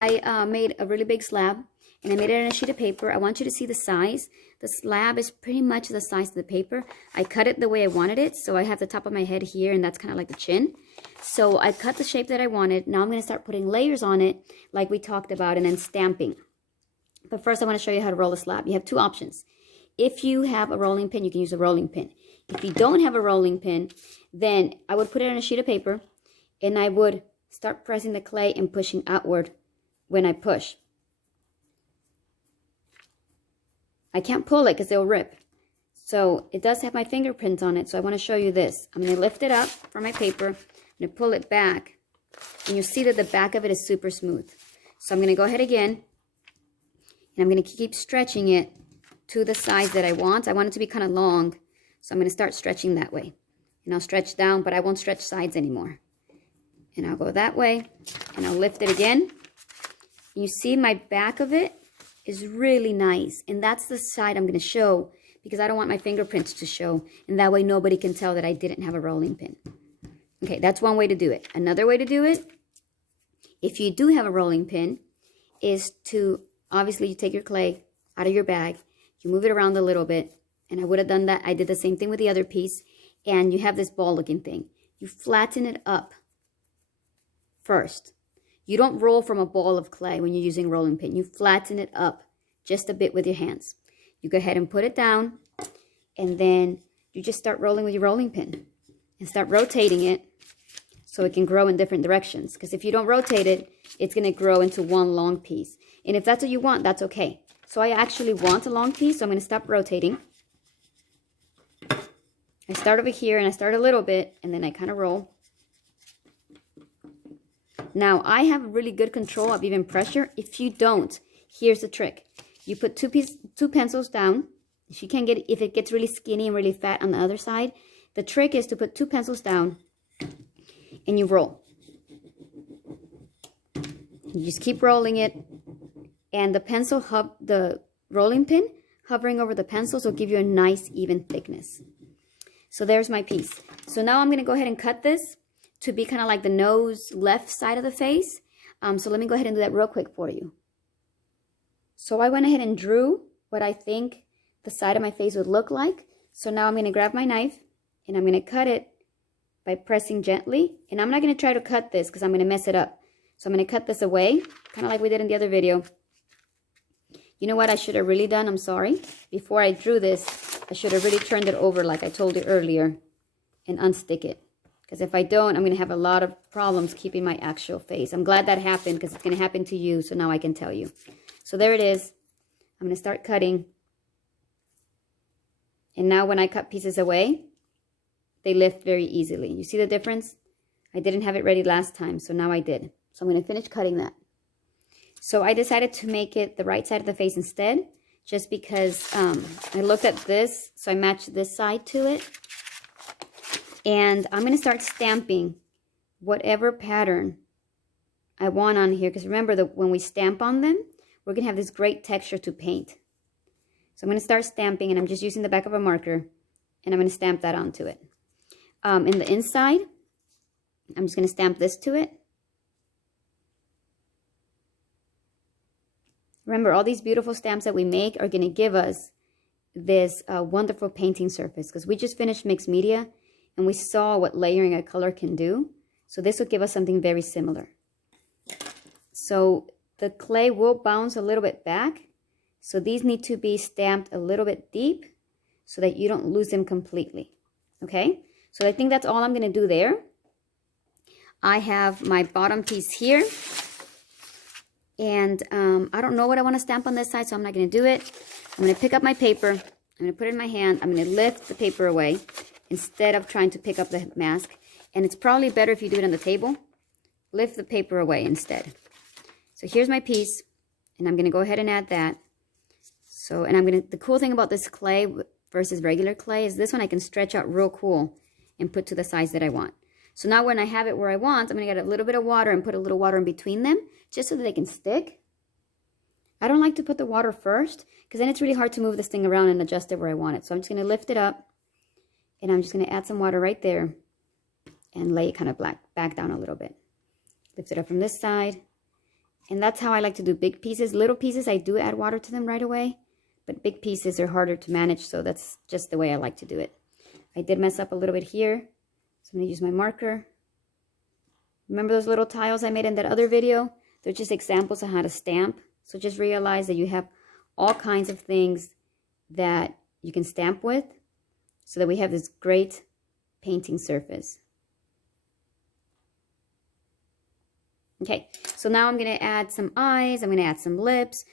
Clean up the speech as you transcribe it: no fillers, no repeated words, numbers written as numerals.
I made a really big slab and I made it on a sheet of paper. I want you to see the size. The slab is pretty much the size of the paper. I cut it the way I wanted it. So I have the top of my head here and that's kind of like the chin. So I cut the shape that I wanted. Now I'm going to start putting layers on it like we talked about and then stamping. But first I want to show you how to roll a slab. You have two options. If you have a rolling pin, you can use a rolling pin. If you don't have a rolling pin, then I would put it on a sheet of paper and I would start pressing the clay and pushing outward when I push. I can't pull it because it'll rip. So it does have my fingerprints on it, so I want to show you this. I'm going to lift it up from my paper. I'm going to pull it back, and you'll see that the back of it is super smooth. So I'm going to go ahead again, and I'm going to keep stretching it to the size that I want. I want it to be kind of long, so I'm going to start stretching that way. And I'll stretch down, but I won't stretch sides anymore. And I'll go that way, and I'll lift it again. You see my back of it is really nice, and that's the side I'm going to show because I don't want my fingerprints to show, and that way nobody can tell that I didn't have a rolling pin. Okay, that's one way to do it. Another way to do it, if you do have a rolling pin, is to, obviously you take your clay out of your bag, you move it around a little bit, and I would have done that. I did the same thing with the other piece, and you have this ball looking thing. You flatten it up first. You don't roll from a ball of clay when you're using a rolling pin. You flatten it up just a bit with your hands. You go ahead and put it down, and then you just start rolling with your rolling pin and start rotating it so it can grow in different directions. Because if you don't rotate it, it's going to grow into one long piece. And if that's what you want, that's okay. So I actually want a long piece, so I'm going to stop rotating. I start over here, and I start a little bit, and then I kind of roll. Now, I have really good control of even pressure. If you don't, here's the trick. You put two pencils down. If it gets really skinny and really fat on the other side, the trick is to put two pencils down and you roll. You just keep rolling it, and the rolling pin hovering over the pencils will give you a nice even thickness. So there's my piece. So now I'm going to go ahead and cut this to be kind of like the nose left side of the face. So let me go ahead and do that real quick for you. So I went ahead and drew what I think the side of my face would look like. So now I'm going to grab my knife and I'm going to cut it by pressing gently. And I'm not going to try to cut this because I'm going to mess it up. So I'm going to cut this away, kind of like we did in the other video. You know what I should have really done? I'm sorry. Before I drew this, I should have really turned it over like I told you earlier and unstick it. Because if I don't, I'm going to have a lot of problems keeping my actual face. I'm glad that happened because it's going to happen to you. So now I can tell you. So there it is. I'm going to start cutting. And now when I cut pieces away, they lift very easily. You see the difference? I didn't have it ready last time, so now I did. So I'm going to finish cutting that. So I decided to make it the right side of the face instead. Just because I looked at this, so I matched this side to it. And I'm going to start stamping whatever pattern I want on here. Because remember that when we stamp on them, we're going to have this great texture to paint. So I'm going to start stamping, and I'm just using the back of a marker. And I'm going to stamp that onto it. In the inside, I'm just going to stamp this to it. Remember, all these beautiful stamps that we make are going to give us this wonderful painting surface. Because we just finished mixed media. And we saw what layering a color can do. So this will give us something very similar. So the clay will bounce a little bit back. So these need to be stamped a little bit deep so that you don't lose them completely. Okay? So I think that's all I'm going to do there. I have my bottom piece here. And I don't know what I want to stamp on this side, so I'm not going to do it. I'm going to pick up my paper. I'm going to put it in my hand. I'm going to lift the paper away instead of trying to pick up the mask. And it's probably better if you do it on the table. Lift the paper away instead. So here's my piece, and I'm going to go ahead and add that. So, and the cool thing about this clay versus regular clay is this one I can stretch out real cool and put to the size that I want. So now when I have it where I want, I'm going to get a little bit of water and put a little water in between them just so that they can stick. I don't like to put the water first because then it's really hard to move this thing around and adjust it where I want it. So I'm just going to lift it up. And I'm just going to add some water right there and lay it kind of back down a little bit. Lift it up from this side And that's how I like to do big pieces. Little pieces, I do add water to them right away. But big pieces are harder to manage, so that's just the way I like to do it. I did mess up a little bit here, so I'm going to use my marker. Remember those little tiles I made in that other video? They're just examples of how to stamp. So just realize that you have all kinds of things that you can stamp with so that we have this great painting surface. Okay, so now I'm going to add some eyes. I'm going to add some lips.